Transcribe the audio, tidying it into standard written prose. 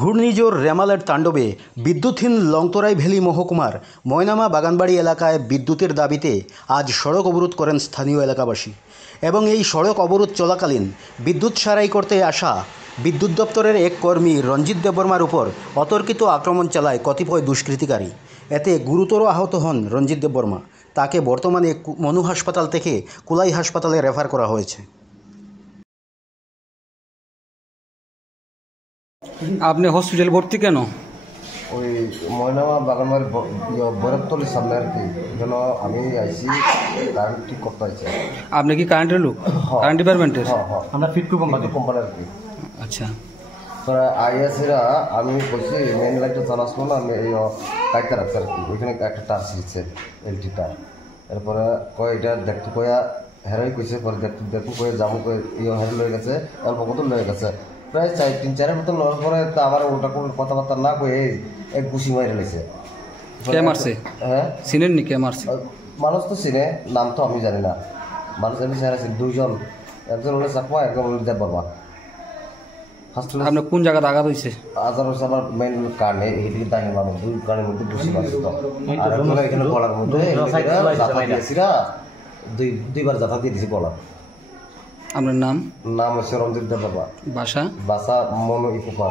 ঘূর্ণিঝড় রেমালের তাণ্ডবে বিদ্যুৎহীন লংতরাই ভ্যালি মহকুমার ময়নামা বাগানবাড়ি এলাকায় বিদ্যুতের দাবিতে আজ সড়ক অবরোধ করেন স্থানীয় এলাকাবাসী এবং এই সড়ক অবরোধ চলাকালীন বিদ্যুৎ সারাই করতে আসা বিদ্যুৎ দপ্তরের এক কর্মী রঞ্জিত দেববর্মার উপর অতর্কিত আক্রমণ চালায় কতিপয় দুষ্কৃতিকারী। এতে গুরুতর আহত হন রঞ্জিত দেববর্মা। তাকে বর্তমানে মনু হাসপাতাল থেকে কুলাই হাসপাতালে রেফার করা হয়েছে। আপনি হসপিটাল ভর্তি কেন? ওই ময়নামা বাগানবাড়ি বৈরবতলির সামনে আর কি, যেন আমি আইসি কারেন্ট ঠিক করতে আইছি। আপনি কি কারেন্টের লোক? কারেন্ট ডিপার্টমেন্টের? আমরা ফিটকো কোম্পানি আর কি। আচ্ছা, তোরা আইএসিরা আমি বলছি মেন লাইটটা চালাচ্ছিল না, আমি এই কাইতে রাখছি আর কি। ওইখানে একটা টাচ দিচ্ছে এলটি টার। এরপরে কয় এটা দেখতে কয়া হেরাই কইছে, পরে দেখতে কয়ে জামু কয়ে হেরে লয়ে গেছে, অল্প মতন লয়ে গেছে। প্রায় 3-4 মতন লওয়ার পরে তো আমার ওটা কোনো কথাবার্তা না কয়ে এক ঘুষি মারি লেছে। কে মারছে? হ্যাঁ, চিনেন নি কে মারছে? মানুষ তো চিনে, নাম তো আমি জানি না। মানুষ আমি চেহারা দুইজন, একজন হলে চাকমা, একজন হলে দেববর্মা। আপনার কোন জায়গাতে আঘাত হয়েছে? আজার হচ্ছে আমার মেইন কানে, এইদিকে দাঁড়িয়ে আমার দুই কানের মধ্যে ঘুষি মারছে। আর এখানে গলার মধ্যে দুইবার জাথা দিয়ে দিয়েছি গলা। আপনার নাম? নাম হচ্ছে রঞ্জিত দেববর্মা। বাসা? বাসা মনো ইকুপা।